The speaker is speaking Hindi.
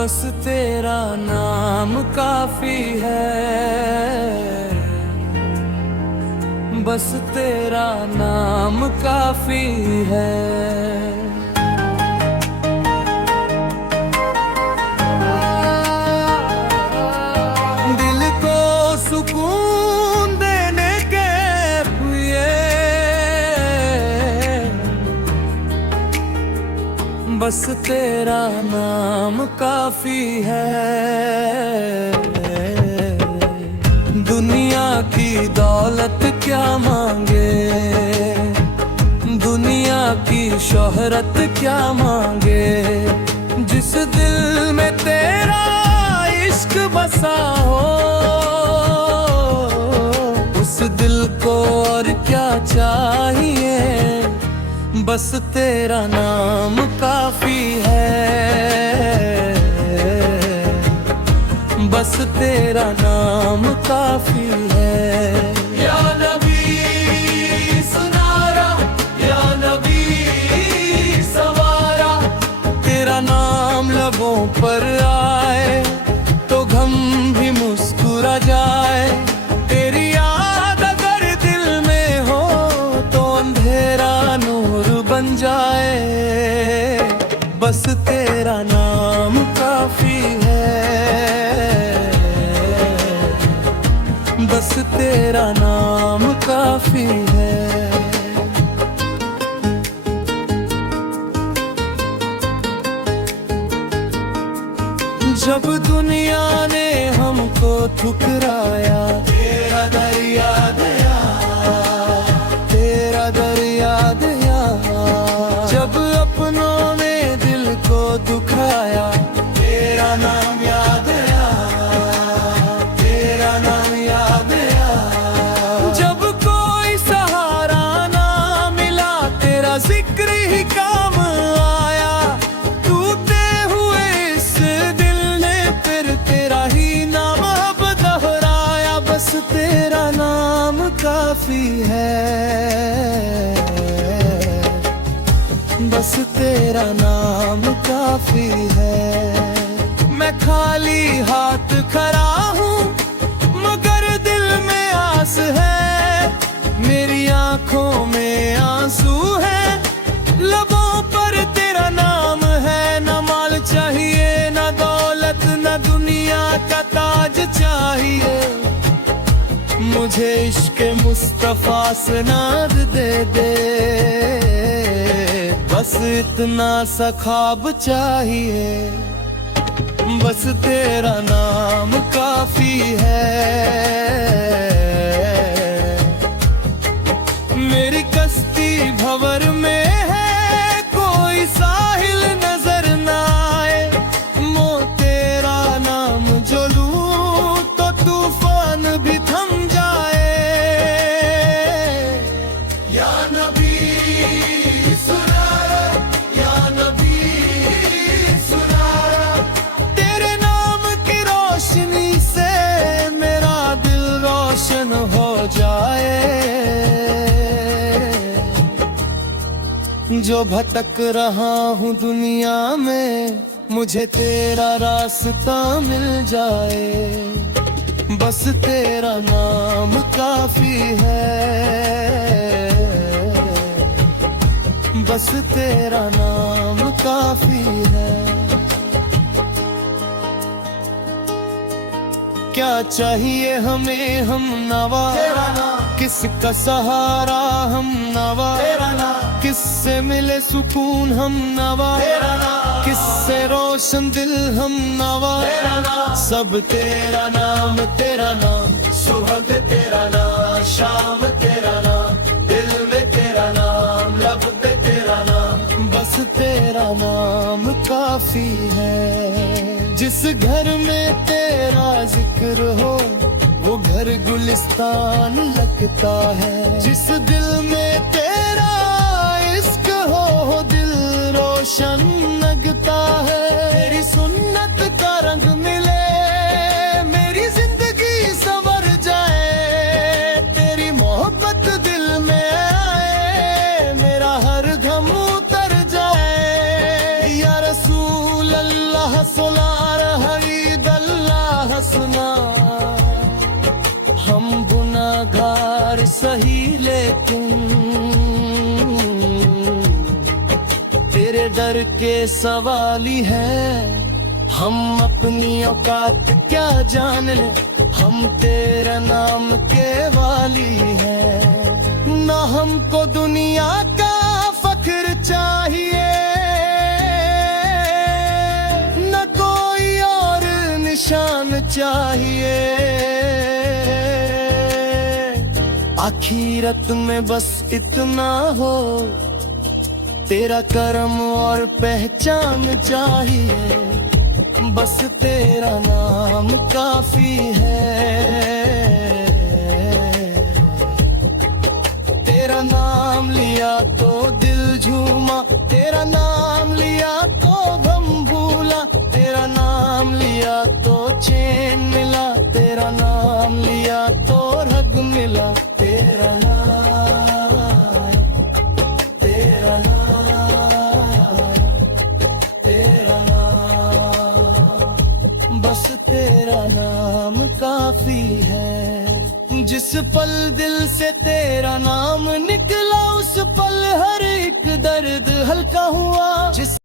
बस तेरा नाम काफी है, बस तेरा नाम काफी है। दिल को सुकून देने के लिए बस तेरा नाम काफी है। दुनिया की दौलत क्या मांगे, दुनिया की शोहरत क्या मांगे, जिस दिल में तेरा इश्क बसा हो उस दिल को और क्या चाहिए। बस तेरा नाम काफी है, बस तेरा नाम काफी है। या नबी सुनारा, या नबी सवारा, तेरा नाम लबों पर आए तो गम भी मुस्कुरा जाए। तेरी याद अगर दिल में हो तो अंधेरा नूर बन जाए। बस तेरा नाम काफी है, बस तेरा नाम काफी है। जब दुनिया ने हमको ठुकराया, तेरा दरिया दया, तेरा दरिया दया। जब अपनों ने दिल को दुखाया, तेरा नाम याद आया, तेरा नाम याद आया। जब कोई सहारा ना मिला, तेरा जिक्र ही काम आया। टूटे हुए इस दिल ने फिर तेरा ही नाम अब दोहराया। बस तेरा नाम काफी है, बस तेरा नाम काफी है। मैं खाली हाथ खड़ा हूँ मगर दिल में आस है। मेरी आंखों में आंसू है, लबों पर तेरा नाम है। न माल चाहिए, न दौलत, न दुनिया का ताज चाहिए। मुझे इश्क मुस्तफा से नाद दे दे, बस इतना सा ख्वाब चाहिए। बस तेरा नाम काफी है। मेरी कश्ती भंवर में है, कोई साहिल नजर ना आए। मो तेरा नाम जो लूं तो तूफान भी थम जाए। या नबी सुनारा, या नबी सुनारा, तेरे नाम की रोशनी से मेरा दिल रोशन हो जाए। जो भटक रहा हूँ दुनिया में, मुझे तेरा रास्ता मिल जाए। बस तेरा नाम काफी है, बस तेरा नाम काफी है। क्या चाहिए हमें हम नवा, किसका सहारा हम नवा। किससे मिले सुकून हम नवा, किससे रोशन दिल हम नवा। सब तेरा नाम, तेरा नाम, सुबह तेरा नाम, शाम तेरा नाम, दिल में तेरा नाम, लब पे तेरा नाम। बस तेरा नाम काफी है। जिस घर में तेरा जिक्र हो वो घर गुलिस्तान लगता है। जिस दिल में तेरा इश्क हो दिल रोशन लगता है। तेरी सुन्नत का रंग मिले, मेरी जिंदगी संवर जाए। तेरी मोहब्बत दिल में आए, मेरा हर गम उतर जाए। या रसूल अल्लाह सल्लल्लाहु करके सवाली है। हम अपनी औकात क्या जान ले, हम तेरा नाम के वाली है। ना हमको दुनिया का फख्र चाहिए, न कोई और निशान चाहिए। आखिरत में बस इतना हो, तेरा कर्म और पहचान चाहिए। बस तेरा नाम काफी है। तेरा नाम लिया तो दिल झूमा, तेरा नाम लिया तो गम भूला। तेरा नाम लिया तो चैन मिला, तेरा नाम लिया तो रग मिला। तेरा नाम, तेरा नाम, तेरा नाम, बस तेरा नाम काफी है। जिस पल दिल से तेरा नाम निकला, उस पल हर एक दर्द हल्का हुआ। जिस